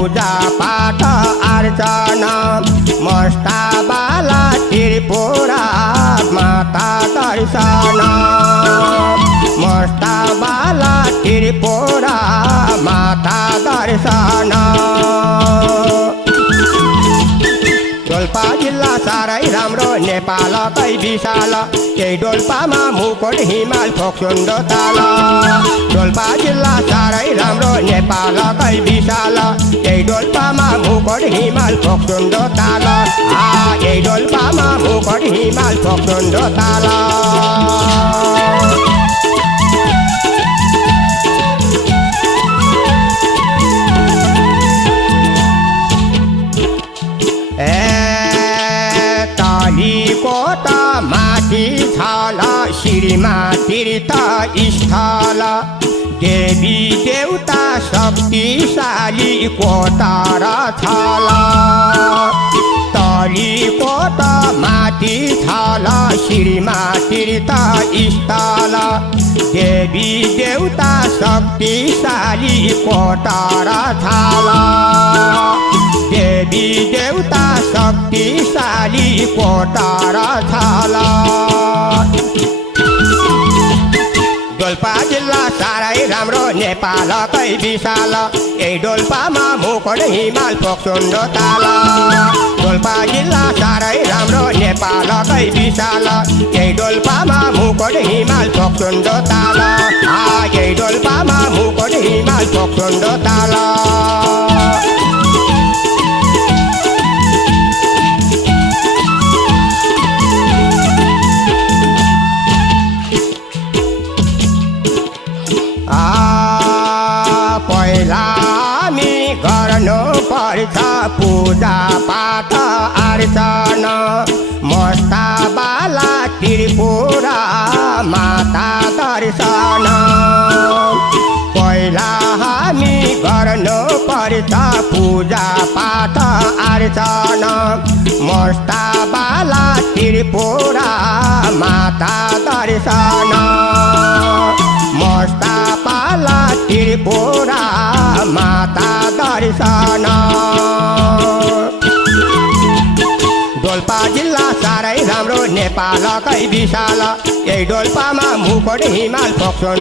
पूजा पाठ अर्चना मस्ताबाला त्रिपुरा माता दर्शन मस्ताबाला त्रिपुरा माता दर्शन डोल्पा जिल्ला साह्रै राम्रो नेपालकै विशाल केही डोल्पामा मुकुट हिमाल फोक्सुन्डो ताल डोल्पा जिल्ला साह्रै राम्रो नेपालकै विशाल केही डोल्पामा मुकुट हिमाल फोक्सुन्डो ताल यही डोल्पामा मुकुट हिमाल फोक्सुन्डो ताल कोट माथि छल श्रीमा तीर्थ स्थल देवी देवता शक्तिशाली कोटर छल तली कोट माथि छल श्रीमा तीर्थ स्थल देवी देवता शक्तिशाली कोटर छल देवी देवता शक्तिशाली कोटर छल डोल्पा जिल्ला साह्रै राम्रो नेपालकै विशाल यही डोल्पामा मुकुट हिमाल फोक्सुन्डो ताल डोल्पा जिल्ला साह्रै राम्रो नेपालकै विशाल यही डोल्पामा मुकुट हिमाल फोक्सुन्डो ताल यही डोल्पामा मुकुट हिमाल फोक्सुन्डो ताल पहिला हामी गर्नु पर्छ पूजा पाठ अर्चना मस्ताबाला त्रिपुरा माता दर्शन पहिला हामी गर्नु पर्छ पूजा पाठ अर्चना मस्ताबाला त्रिपुरा माता दर्शन मस्ताबाला त्रिपुरा माता दर्शन डोल्पा जिल्ला साह्रै राम्रो नेपालकै विशाल यही डोल्पामा मुकुट हिमाल फोक्सुन्डो